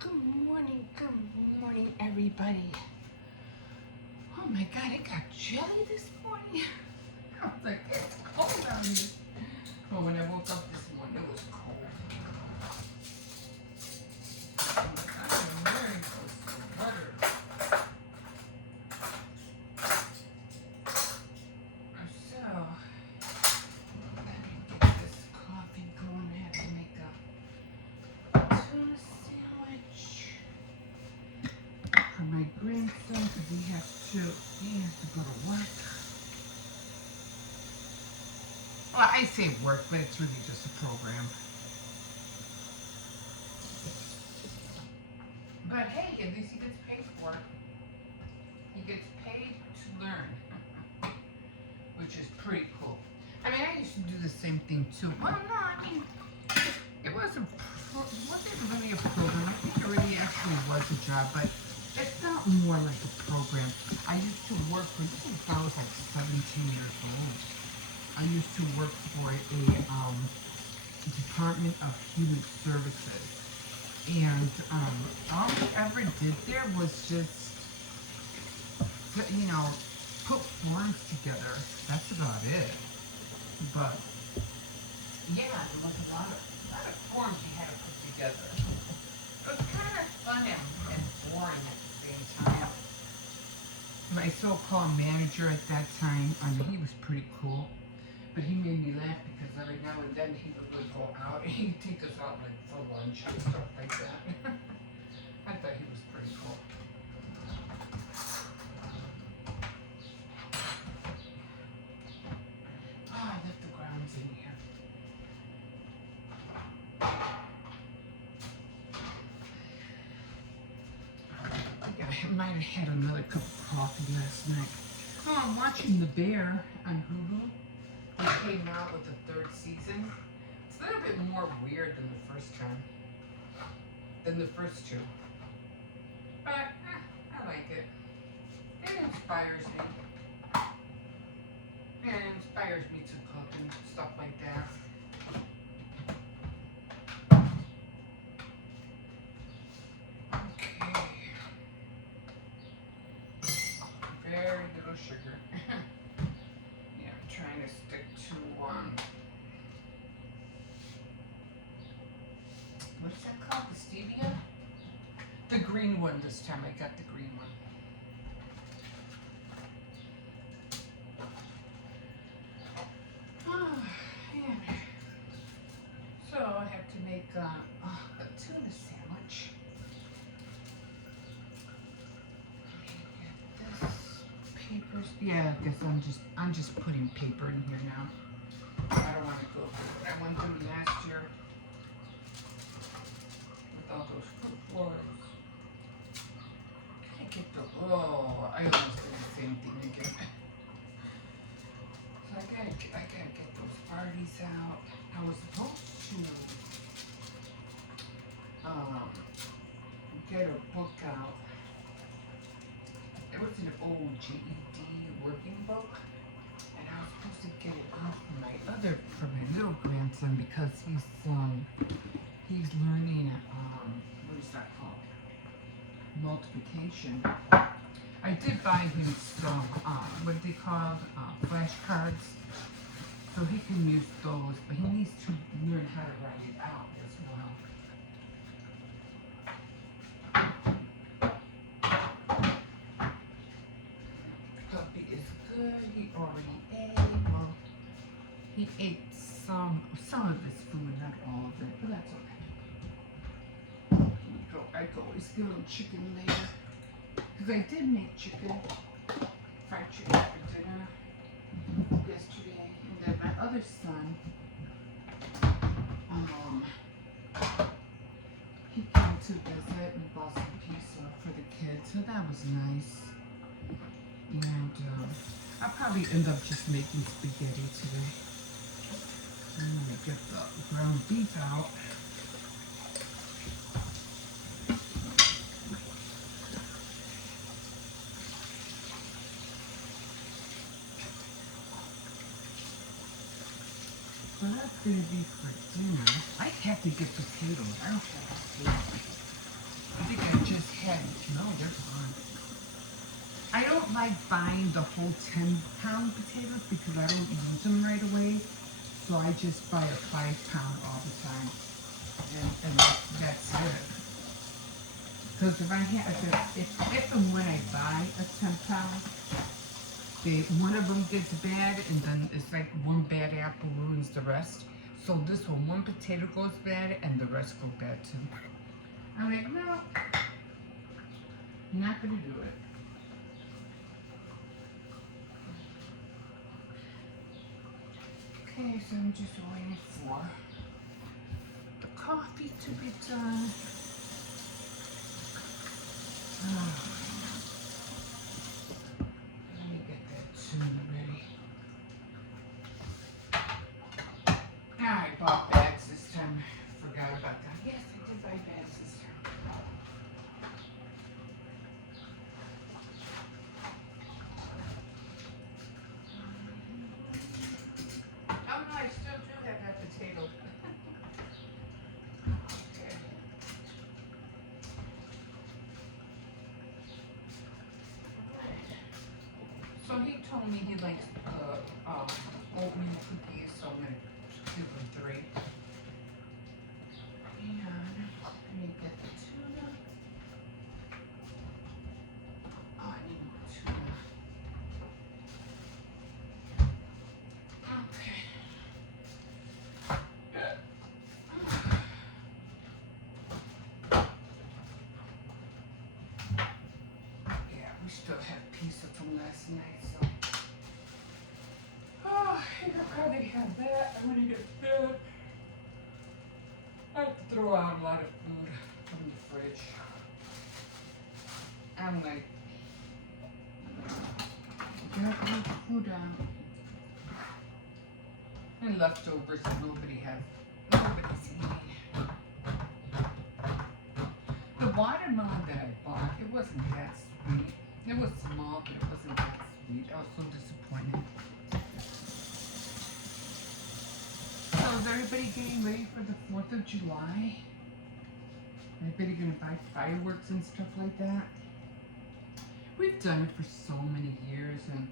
Good morning, everybody. Oh my God, it got chilly this morning. I was like, it's cold out here. Well, when I woke up this morning, it was cold. I'm wearing a sweater. So, let me get this coffee going. I have to make a tuna sandwich for my grandson because he has to go to work. Well, I say work, but it's really just a program. But hey, at least he gets paid for it. He gets paid to learn, which is pretty cool. I mean, I used to do the same thing too. Well, no, I mean, it wasn't really a program. I think it really actually was a job, but it felt more like a program. I used to work when I was like 17 years old. I used to work for a Department of Human Services. And all we ever did there was just, put forms together. That's about it. But, yeah, there was a lot of forms you had to put together. It was kind of fun and boring at the same time. My so-called manager at that time, he was pretty cool. But he made me laugh because every now and then he would go out and he'd take us out like for lunch and stuff like that. I thought he was pretty cool. Oh, I left the grounds in here. I think I might have had another cup of coffee last night. Oh, I'm watching The Bear on Hulu. They came out with the third season. It's a little bit more weird than the first time. Than the first two. But, I like it. It inspires me. And it inspires me to cook and stuff like that. Okay. Very little sugar. Yeah, I'm trying to stick to what's that called? The stevia? The green one this time. I got the green one. Oh, man. So I have to make a tuna sandwich. Get this papers. Yeah, I guess I'm just putting paper in here now. I don't want to go through what I went through last year with all those fruit floors. I get the I almost did the same thing again. So I gotta get those parties out. I was supposed to get a book out. It was an old GED working book, and I was supposed to get it out for my little grandson because he's learning what is that called? Multiplication. I did buy him some what they called flashcards, so he can use those, but he needs to learn how to write it out as well. Puppy is good. He already ate. Well, he ate some of his food, not all of it, but that's okay. I could always give him chicken later. Because I did make fried chicken for dinner yesterday. And then my other son, he came to visit and bought some pizza for the kids. So that was nice. And I'll probably end up just making spaghetti today. I'm going to get the ground beef out. So that's going to be for dinner. I have to get potatoes. I don't have potatoes. like buying the whole 10-pound potatoes because I don't use them right away. So I just buy a 5-pound all the time. And that's it. Because if I have, if and when I buy a 10-pound, one of them gets bad, and then it's like one bad apple ruins the rest. So this one potato goes bad, and the rest go bad too. I'm like, no, not gonna do it. Okay, so I'm just waiting for the coffee to be done. Let me get that tuna ready. I bought bags this time. Forgot about that. Yes, I did buy bags this time. Oh no, I still do have that potato. Okay. So he told me he likes oatmeal cookies, so I'm gonna give him 3. And let me get the tuna. Oh, I need more tuna. Okay. Yeah, we still have pizza from last night, so. Oh, I could probably have that. I'm gonna get fed. I have to throw out a lot of food from the fridge. I'm like, gotta put the food out. And leftovers that nobody's eating. The watermelon that I bought, it wasn't that sweet. It was small, but it wasn't that sweet. I was so disappointed. So is everybody getting ready for the 4th of July? Everybody gonna buy fireworks and stuff like that? We've done it for so many years, and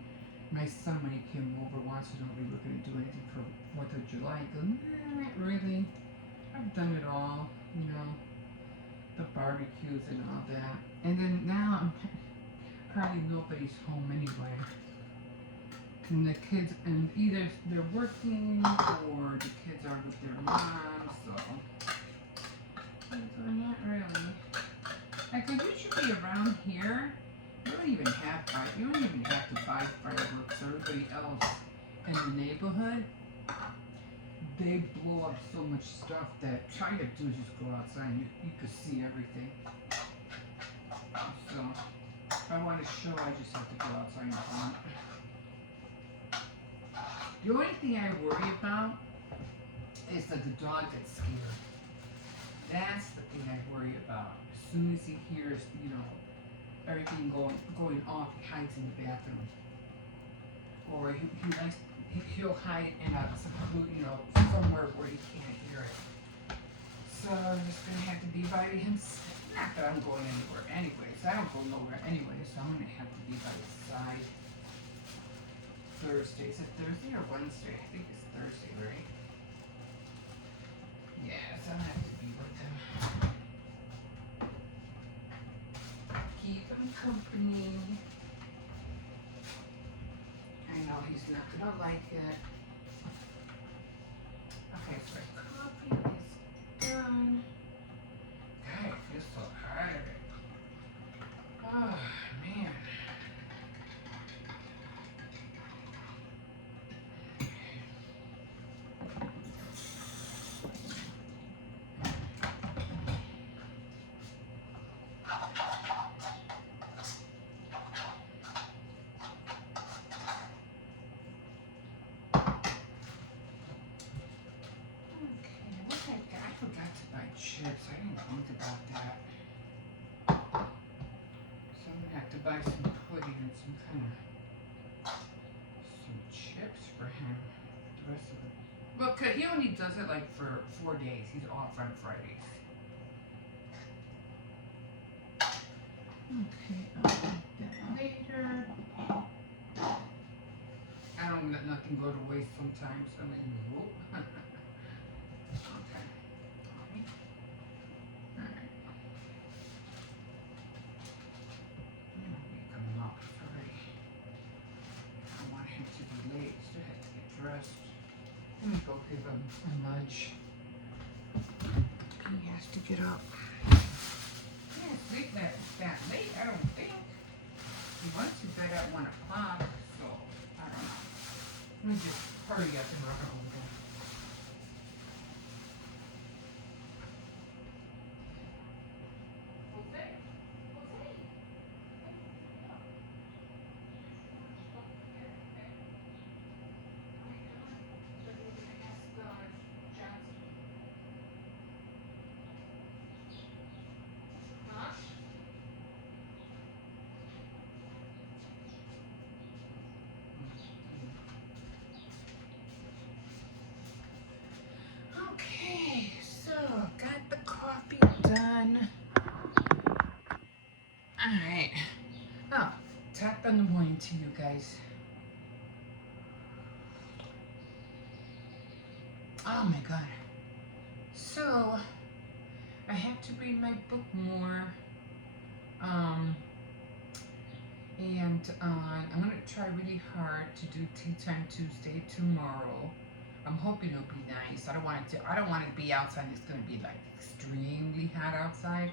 my son, when he came over, wants to know if we were gonna do anything for 4th of July. I go, nah, not really. I've done it all, you know, the barbecues and all that. And then now, probably nobody's home anyway. And the kids, and either they're working or the kids are with their moms, so not really. Like, if you should be around here, you don't even have to buy fireworks. Everybody else in the neighborhood, they blow up so much stuff that all you have to do is just go outside and you can see everything. So if I want to show, I just have to go outside and film it. The only thing I worry about is that the dog gets scared. That's the thing I worry about. As soon as he hears, you know, everything going off, he hides in the bathroom. Or he'll hide in somewhere where he can't hear it. So I'm just gonna have to be by him. Not that I'm going anywhere anyways. I don't go nowhere anyway, so I'm gonna have to be by his side. Thursday. Is it Thursday or Wednesday? I think it's Thursday, right? Yes, I'll have to be with him. Keep him company. I know he's not gonna like it. Okay, so my coffee is done. God, I feel so tired. Oh, man. Chips. I didn't think about that. So I'm gonna have to buy some pudding and some chips for him. The rest of it. Well, cause he only does it like for 4 days. He's off on Fridays. Okay, I'll eat that later. can go to waste sometimes. I mean, whoop. Okay. Alright. Alright. He's coming up already. I want him to be late, so I have to get dressed. Let me go give him a nudge. He has to get up. He didn't sleep that late, I don't think. He went to bed at 1 o'clock, so I don't know. Let me just hurry up and rock on. Okay, so got the coffee done. Alright. Oh, top in the morning to you guys. Oh my god. So, I have to read my book more. I'm gonna try really hard to do Tea Time Tuesday tomorrow. I'm hoping it'll be nice. I don't want it to be outside. It's gonna be like extremely hot outside.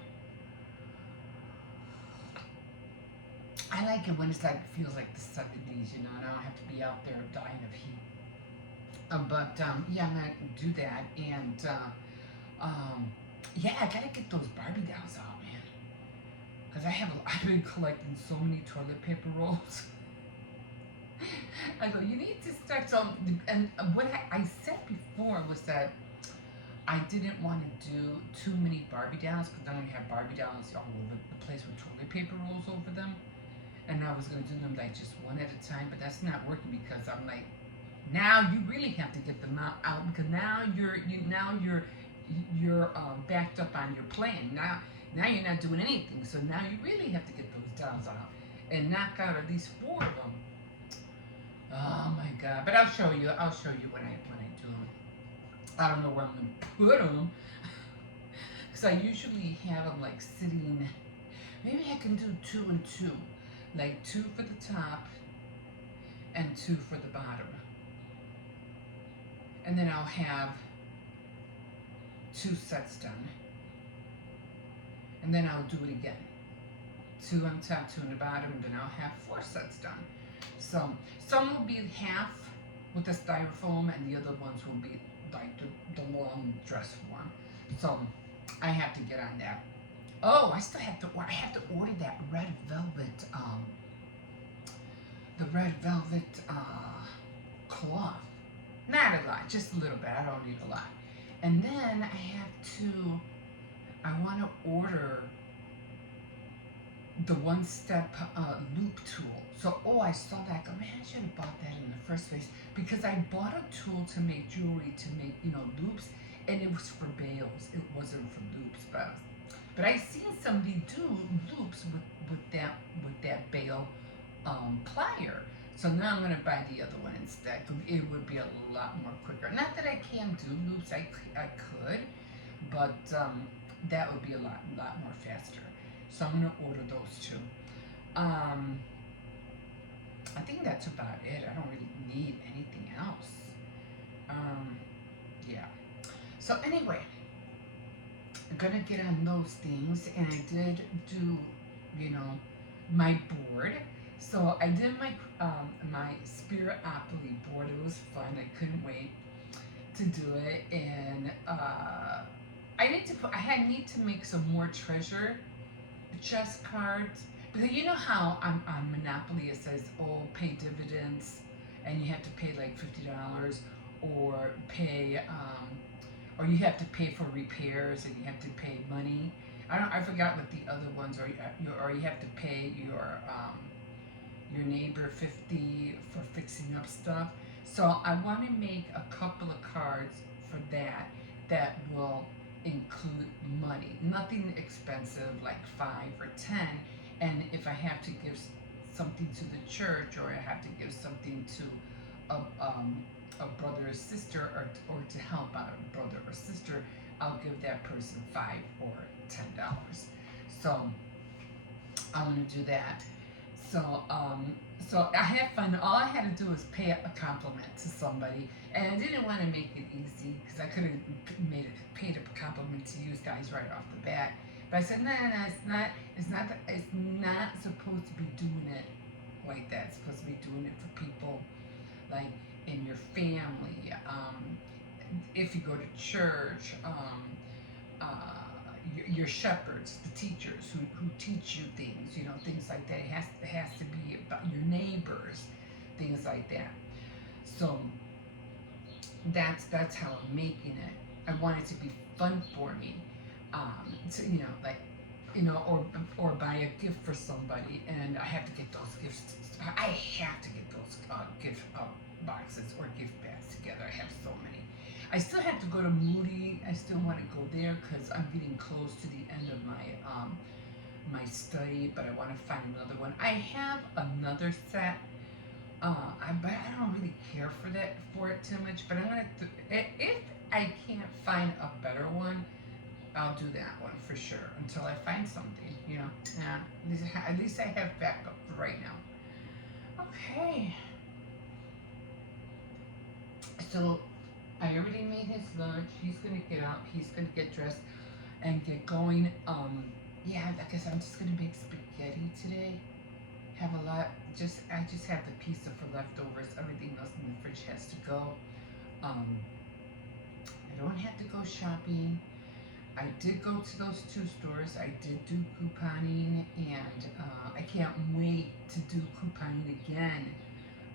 I like it when it's like feels like the 70s, you know, and I don't have to be out there dying of heat. Yeah, I'm gonna do that, and yeah, I gotta get those Barbie dolls out, man, because I've been collecting so many toilet paper rolls. I go, you need to start some. And what I said before was that I didn't want to do too many Barbie dolls because I'm gonna have Barbie dolls all over the place with toilet paper rolls over them, and I was gonna do them like just one at a time, but that's not working because I'm like, now you really have to get them out because now you're backed up on your plan. Now you're not doing anything, so now you really have to get those dolls out and knock out at least 4 of them. Oh my god! But I'll show you. I'll show you when I do them. I don't know where I'm gonna put them because I usually have them like sitting. Maybe I can do 2 and 2, like 2 for the top and 2 for the bottom, and then I'll have 2 sets done, and then I'll do it again. 2 on top, 2 on the bottom, and then I'll have 4 sets done. So some will be half with the styrofoam, and the other ones will be like the long dress form. So I have to get on that. Oh, I have to order that red velvet, the red velvet cloth. Not a lot, just a little bit. I don't need a lot. And then I want to order the one-step loop tool. So, I saw that. I go, man, I should have bought that in the first place because I bought a tool to make jewelry, to make loops, and it was for bails. It wasn't for loops, but I seen somebody do loops with that bail plier. So now I'm gonna buy the other one instead. It would be a lot more quicker. Not that I can't do loops. I could, but that would be a lot more faster. So I'm gonna order those 2. I think that's about it. I don't really need anything else. Yeah. So anyway, I'm gonna get on those things, and I did do, my board. So I did my Spiritopoly board. It was fun. I couldn't wait to do it, and I need to make some more treasure chest cards, because you know how on Monopoly it says, oh, pay dividends, and you have to pay like $50, or pay or you have to pay for repairs, and you have to pay money. I forgot what the other ones are. Or you have to pay your neighbor $50 for fixing up stuff. So I want to make a couple of cards for that will include money. Nothing expensive like 5 or 10. And if I have to give something to the church, or I have to give something to a brother or sister, or to help out a brother or sister, I'll give that person $5 or $10. So I'm gonna do that. So so I had fun. All I had to do was pay a compliment to somebody, and I didn't want to make it easy because I could have paid a compliment to you guys right off the bat. But I said, no, it's not supposed to be doing it like that. It's supposed to be doing it for people like in your family. If you go to church, your shepherds, the teachers who teach you things, things like that. It has to be about your neighbors, things like that. So that's how I'm making it. I want it to be fun for me. Or buy a gift for somebody, and I have to get those gifts. I have to get those gift boxes or gift bags together. I have so many. I still have to go to Moody. I still want to go there because I'm getting close to the end of my study, but I want to find another one. I have another set, but I don't really care for it too much. But I'm gonna if I can't find a better one, I'll do that one for sure until I find something. Yeah, at least I have backup for right now. Okay. So I already made his lunch. He's gonna get up. He's gonna get dressed and get going. Yeah, I guess I'm just gonna make spaghetti today. Have a lot. I just have the pizza for leftovers. Everything else in the fridge has to go. I don't have to go shopping. I did go to those 2 stores. I did do couponing, and I can't wait to do couponing again,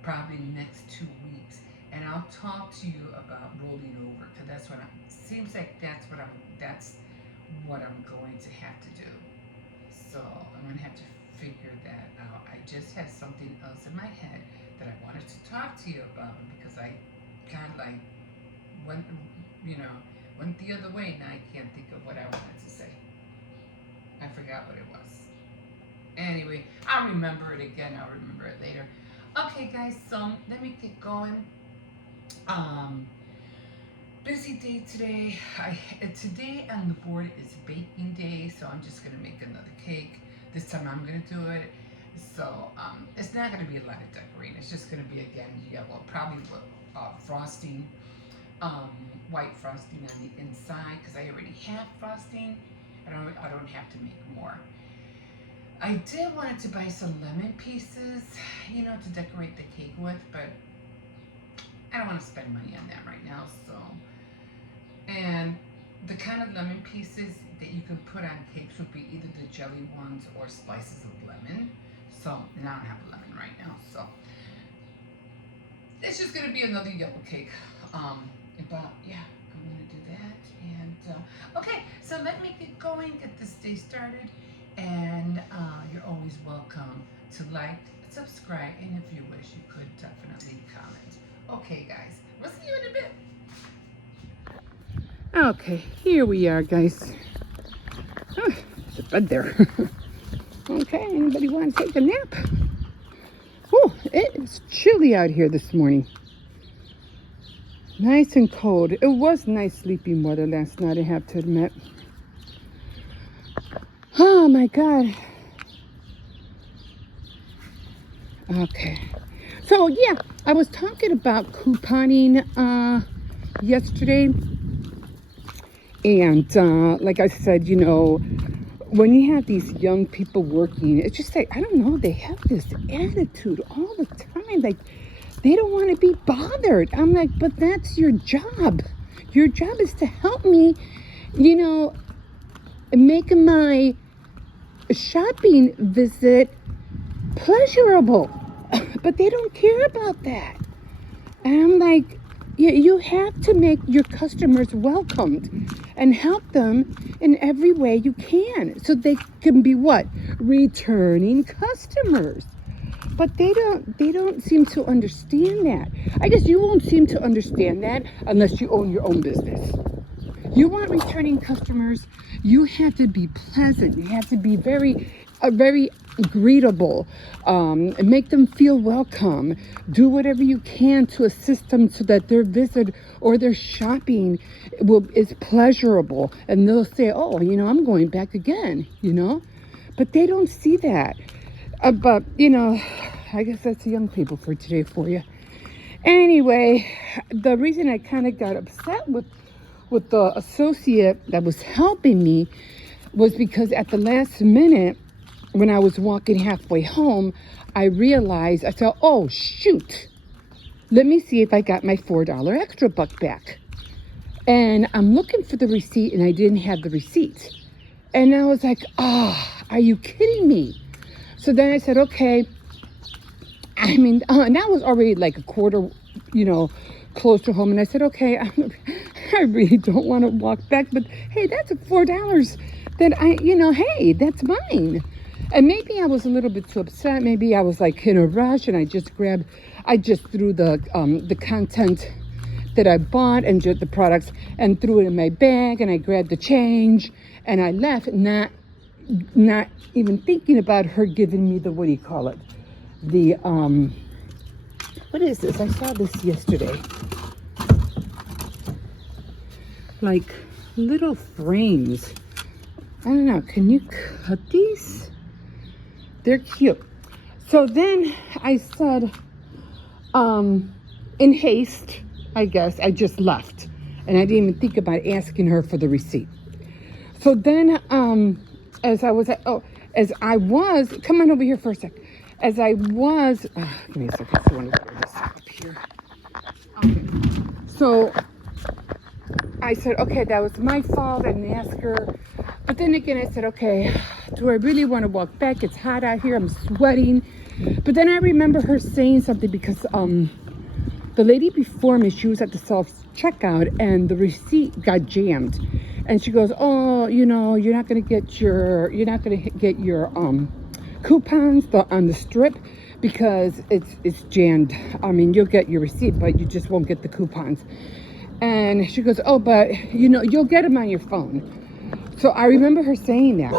probably the next 2 weeks. And I'll talk to you about rolling over, because that's what seems like that's what I'm going to have to do. So I'm gonna have to figure that out. I just had something else in my head that I wanted to talk to you about, because I kind of like went the other way. Now I can't think of what I wanted to say. I forgot what it was. Anyway, I'll remember it again. I'll remember it later. Okay, guys, so let me get going. Busy day today. Today on the board is baking day, so I'm just gonna make another cake. This time I'm gonna do it. So it's not gonna be a lot of decorating. It's just gonna be again yellow, probably frosting, white frosting on the inside, because I already have frosting. I don't have to make more. I did want to buy some lemon pieces, to decorate the cake with, but I don't want to spend money on that right now. So, and the kind of lemon pieces that you can put on cakes would be either the jelly ones or slices of lemon. So, and I don't have a lemon right now, so it's just gonna be another yellow cake. But yeah, I'm gonna do that. And okay, so let me get going, get this day started, and you're always welcome to like, subscribe, and if you wish, you could definitely comment. Okay, guys, we'll see you in a bit. Okay, here we are, guys. Oh, there's a bed there. Okay, anybody want to take a nap? Oh, it is chilly out here this morning. Nice and cold. It was nice sleeping weather last night, I have to admit. Oh my God. Okay. So yeah, I was talking about couponing yesterday. And like I said, when you have these young people working, it's just like, I don't know, they have this attitude all the time. Like, they don't want to be bothered. I'm like, but that's your job. Your job is to help me, make my shopping visit pleasurable. But they don't care about that. And I'm like, you have to make your customers welcomed and help them in every way you can, so they can be what? Returning customers. But they don't seem to understand that. I guess you won't seem to understand that unless you own your own business. You want returning customers, you have to be pleasant. You have to be very greetable. Make them feel welcome. Do whatever you can to assist them so that their visit or their shopping is pleasurable. And they'll say, oh, I'm going back again, But they don't see that. But, I guess that's the young people for today for you. Anyway, the reason I kind of got upset with the associate that was helping me was because at the last minute, when I was walking halfway home, I realized, I thought, oh, shoot. Let me see if I got my $4 extra buck back. And I'm looking for the receipt, and I didn't have the receipt. And I was like, are you kidding me? So then I said, okay. And that was already like a quarter, close to home. And I said, okay, I really don't want to walk back. But, hey, that's $4 that hey, that's mine. And maybe I was a little bit too upset. Maybe I was like in a rush and I just threw the content that I bought and just the products and threw it in my bag, and I grabbed the change and I left, not even thinking about her giving me the, what do you call it? The, what is this? I saw this yesterday. Like little frames. I don't know. Can you cut these? They're cute. So then I said, in haste, I guess, I just left. And I didn't even think about asking her for the receipt. So then, as I was, come on over here for a sec. As I was, give me a second, I want to throw this up here. Okay. So I said, okay, that was my fault. I didn't ask her. But then again, I said, okay, do I really want to walk back? It's hot out here. I'm sweating. But then I remember her saying something because the lady before me, she was at the self-checkout and the receipt got jammed. And she goes, oh, you're not going to get your coupons on the strip because it's jammed. You'll get your receipt, but you just won't get the coupons. And she goes, oh, but you'll get them on your phone. So I remember her saying that.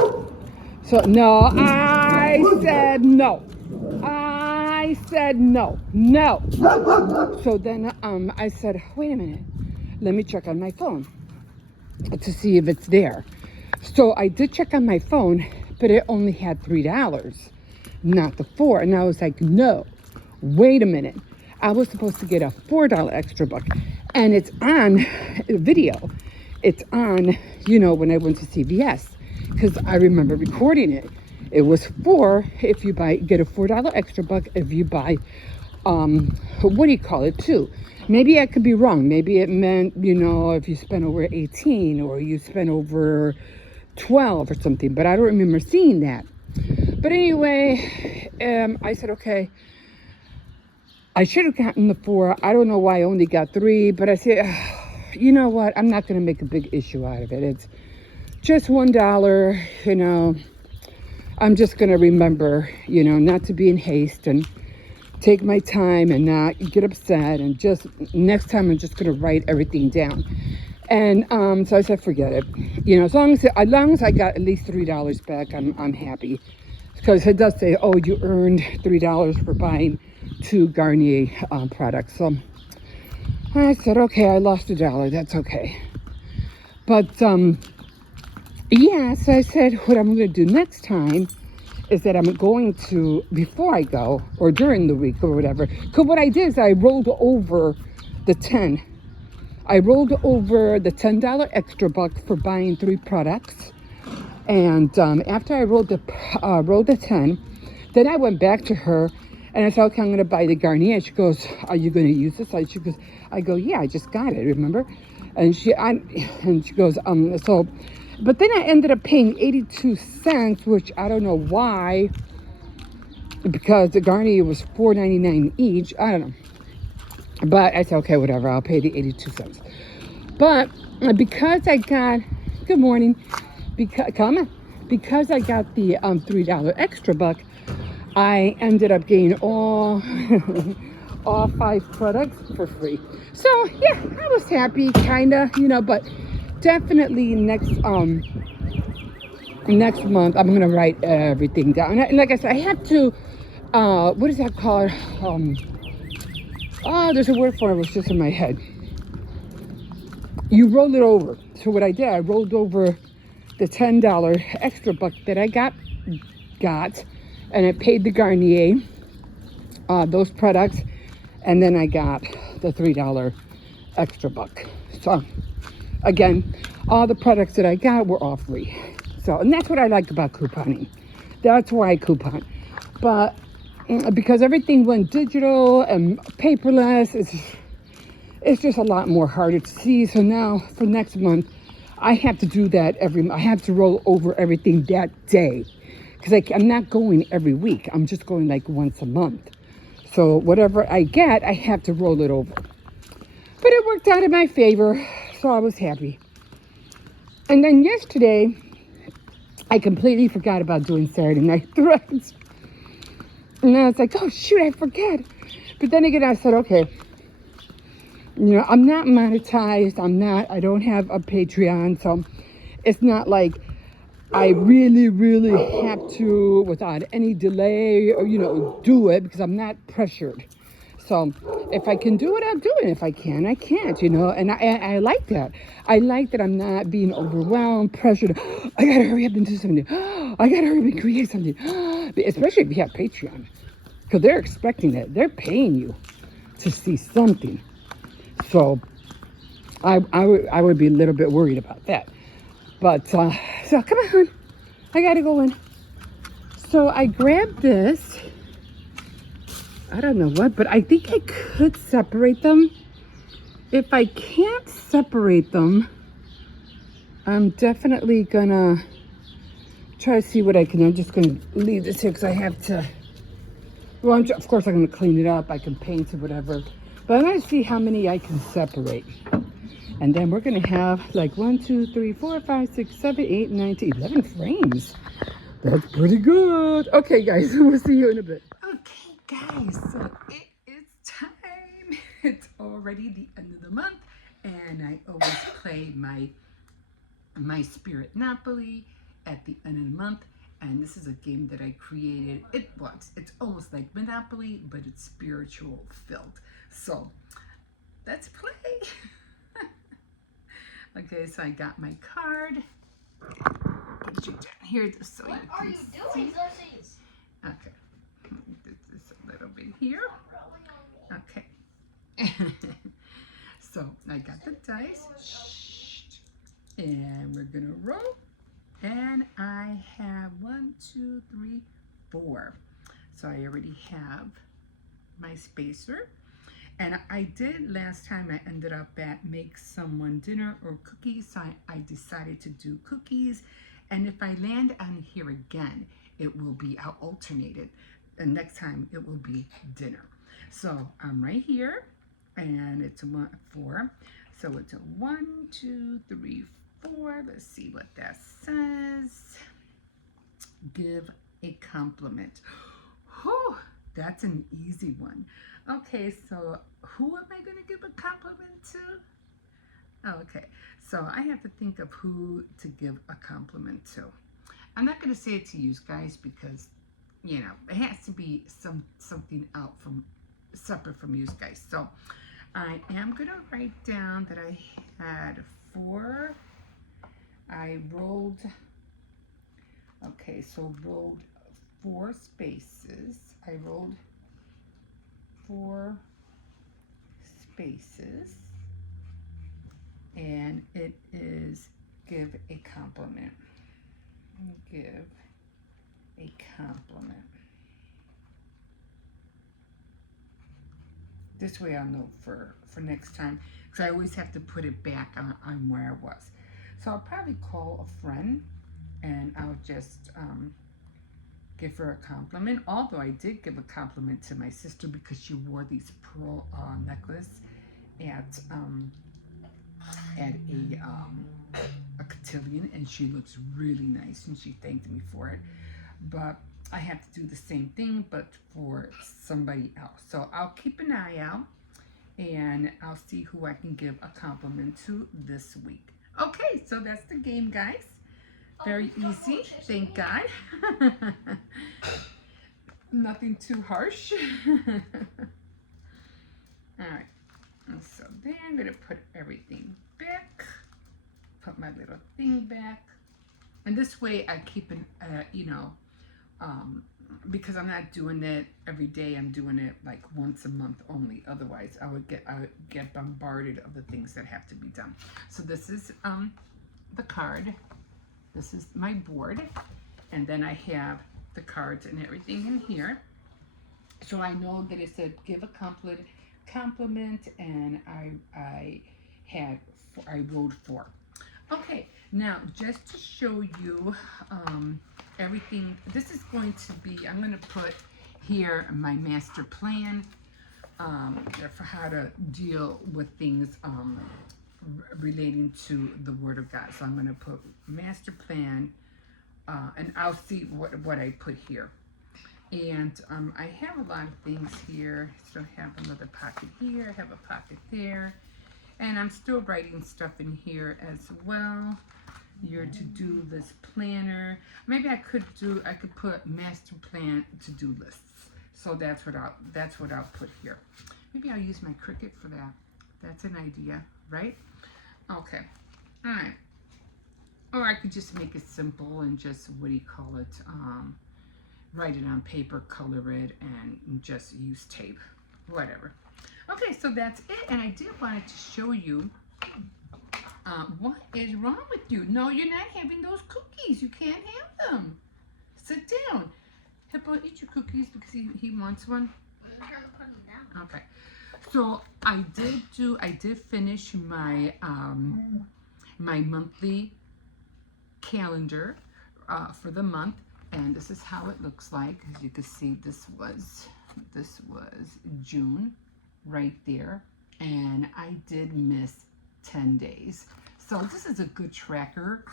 So no, I said no. So then I said, wait a minute, let me check on my phone to see if it's there. So I did check on my phone, but it only had $3, not the $4. And I was like, no, wait a minute. I was supposed to get a $4 extra buck. And it's on video. It's on, when I went to CVS, because I remember recording it. It was if you get a $4 extra buck if you buy, what do you call it, too? Maybe I could be wrong. Maybe it meant, if you spend over 18 or you spend over 12 or something, but I don't remember seeing that. But anyway, I said, okay, I should have gotten the 4. I don't know why I only got 3, but I said, you know what? I'm not going to make a big issue out of it. It's just $1, I'm just going to remember, not to be in haste and take my time and not get upset. And just next time, I'm just going to write everything down. And so I said, forget it. As long as I got at least $3 back, I'm happy. Because it does say, oh, you earned $3 for buying 2 Garnier products. So I said, okay, I lost $1. That's okay. But yeah, so I said, what I'm going to do next time is that I'm going to, before I go, or during the week or whatever, because what I did is I rolled over the 10. I rolled over the $10 extra buck for buying 3 products. And after I rolled the 10, then I went back to her and I said, okay, I'm going to buy the Garnier. She goes, are you going to use this? I go, yeah, I just got it, remember? And she goes, so, but then I ended up paying 82 cents, which I don't know why, because the Garnier was $4.99 each. I don't know. But I said, okay, whatever, I'll pay the 82 cents. But because I got, good morning, because I got the $3 extra buck, I ended up getting all 5 products for free. So yeah, I was happy, kinda, but definitely next month I'm gonna write everything down. And like I said, I have to. What is that called? There's a word for it. It was just in my head. You roll it over. So what I did, I rolled over the $10 extra buck that I got, and I paid the Garnier those products, and then I got the $3 extra buck. So again, all the products that I got were all free. So, and that's what I like about couponing. That's why I coupon. But because everything went digital and paperless, it's just a lot more harder to see. So now for next month, I have to do that I have to roll over everything that day. Because I'm not going every week. I'm just going like once a month. So whatever I get, I have to roll it over. But it worked out in my favor, so I was happy. And then yesterday, I completely forgot about doing Saturday Night Threads. And I was like, oh shoot, I forget. But then again, I said, okay, I'm not monetized. I don't have a Patreon. So it's not like I really, really have to, without any delay, or, do it, because I'm not pressured. So if I can do it, I'll do it. If I can, I can't, and I like that. I like that I'm not being overwhelmed, pressured. I got to hurry up and do something. I got to hurry up and create something. Especially if you have Patreon, because they're expecting it. They're paying you to see something. So I would be a little bit worried about that. But, so come on. I got to go in. So I grabbed this. I don't know what, but I think I could separate them. If I can't separate them, I'm definitely gonna try to see what I can. I'm just gonna leave this here because I have to. Well, of course I'm gonna clean it up. I can paint it, whatever. But I'm gonna see how many I can separate. And then we're gonna have like 1, 2, 3, 4, 5, 6, 7, 8, 9, 10, 11 frames. That's pretty good. Okay, guys, we'll see you in a bit. Okay, guys, so it is time. It's already the end of the month, and I always play my Spirit Napoli at the end of the month. And this is a game that I created. It's almost like Monopoly, but it's spiritual filled. So let's play. Okay, so I got my card. Get you down here so what you are can you doing, Lucy? Okay, do this a little bit here. Okay. So I got the dice, and we're gonna roll. And I have 1, 2, 3, 4. So I already have my spacer. And I did last time, I ended up at make someone dinner or cookies. So I decided to do cookies. And if I land on here again, it will be, I'll alternate it. And next time it will be dinner. So I'm right here, and it's a 4. So it's a 1, 2, 3, 4. Let's see what that says. Give a compliment. Whew, that's an easy one. Okay, so who am I going to give a compliment to? Okay, so I have to think of who to give a compliment to. I'm not going to say it to you guys because, it has to be something out from separate from you guys. So I am going to write down that I had 4. I rolled, okay, so rolled 4 spaces. I rolled 4 spaces, and it is give a compliment. Give a compliment. This way I'll know for next time, because I always have to put it back on where I was. So I'll probably call a friend, and I'll just give her a compliment. Although I did give a compliment to my sister because she wore these pearl necklace at a cotillion, and she looks really nice, and she thanked me for it. But I have to do the same thing, but for somebody else. So I'll keep an eye out, and I'll see who I can give a compliment to this week. Okay, so that's the game, guys. Very easy, thank God. Nothing too harsh. All right, and so then I'm gonna put everything back. Put my little thing back. And this way I keep it, because I'm not doing it every day. I'm doing it like once a month only. Otherwise, I would get bombarded of the things that have to be done. So this is the card. This is my board, and then I have the cards and everything in here. So I know that it said give a compliment, and I wrote 4. Okay, now just to show you everything, this is going to be, I'm going to put here my master plan for how to deal with things relating to the Word of God. So I'm going to put master plan, and I'll see what I put here. And I have a lot of things here. So I have another pocket here, I have a pocket there. And I'm still writing stuff in here as well. Your to-do list planner. Maybe I could put master plan to-do lists. So that's what I'll put here. Maybe I'll use my Cricut for that. That's an idea, right? Okay. All right. Or I could just make it simple and just, what do you call it? Write it on paper, color it, and just use tape. Whatever. Okay, so that's it, and I did wanted to show you what is wrong with you. No, you're not having those cookies. You can't have them. Sit down. Hippo, eat your cookies because he wants one. I'm trying to put them down. Okay, so I did finish my my monthly calendar for the month, and this is how it looks like. As you can see, this was June. Right there, and I did miss 10 days. So this is a good tracker.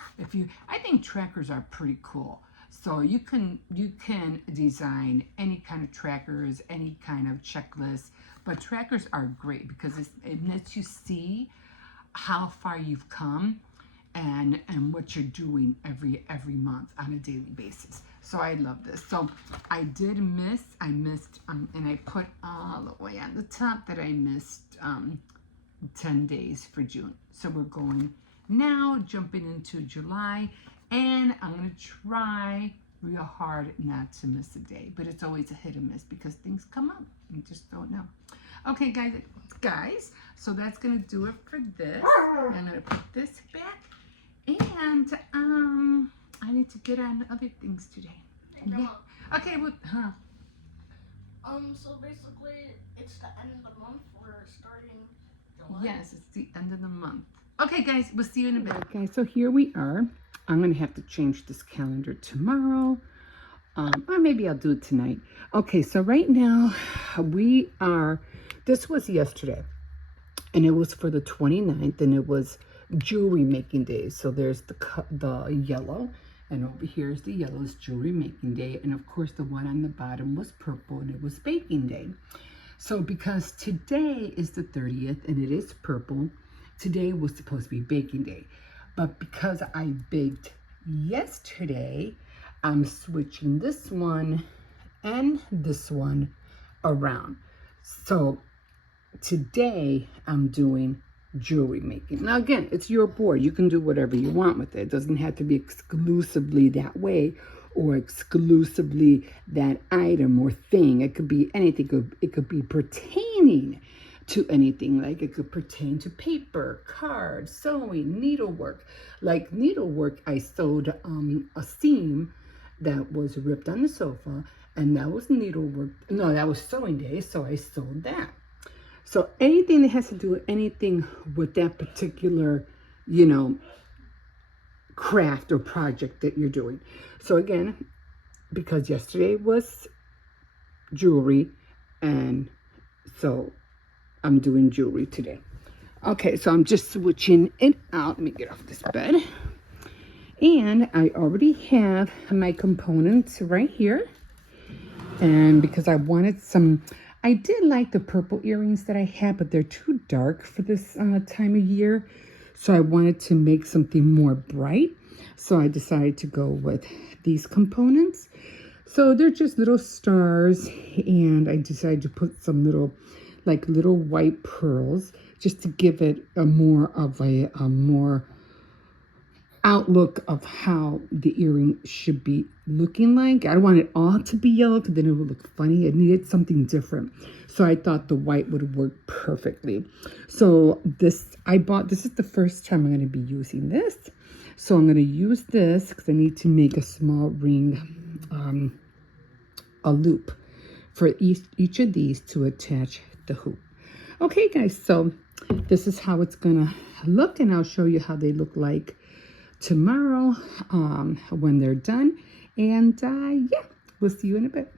I think trackers are pretty cool. So you can design any kind of trackers, any kind of checklist, but trackers are great because it lets you see how far you've come and what you're doing every month on a daily basis. So I love this. So I missed, and I put all the way on the top that I missed 10 days for June. So we're going now, jumping into July, and I'm gonna try real hard not to miss a day, but it's always a hit or miss because things come up. You just don't know. Okay, guys, so that's gonna do it for this. I'm gonna put this back, and I need to get on other things today. Yeah. Okay, well, So basically, it's the end of the month. We're starting July. Yes, it's the end of the month. Okay, guys, we'll see you in a bit. Okay, so here we are. I'm gonna have to change this calendar tomorrow, or maybe I'll do it tonight. Okay, so right now this was yesterday, and it was for the 29th, and it was jewelry making day. So there's the yellow, and over here is the yellow is jewelry making day, and of course the one on the bottom was purple, and it was baking day. So because today is the 30th and it is purple, today was supposed to be baking day, but because I baked yesterday, I'm switching this one and this one around. So today I'm doing jewelry making. Now again, it's your board. You can do whatever you want with it. It doesn't have to be exclusively that way or exclusively that item or thing. It could be anything. It could be pertaining to anything. Like it could pertain to paper, cards, sewing, needlework. Like needlework, I sewed a seam that was ripped on the sofa, and that was needlework. No, that was sewing day, so I sewed that. So anything that has to do with anything with that particular, craft or project that you're doing. So again, because yesterday was jewelry, and so I'm doing jewelry today. Okay, so I'm just switching it out. Let me get off this bed. And I already have my components right here. And because I wanted I did like the purple earrings that I had, but they're too dark for this time of year. So I wanted to make something more bright. So I decided to go with these components. So they're just little stars, and I decided to put some little white pearls just to give it a more outlook of how the earring should be looking like. I don't want it all to be yellow because then it would look funny. It needed something different. So I thought the white would work perfectly. So this is the first time I'm going to be using this. So I'm going to use this because I need to make a small ring, a loop for each of these to attach the hoop. Okay guys, so this is how it's going to look, and I'll show you how they look like tomorrow when they're done. And yeah, we'll see you in a bit.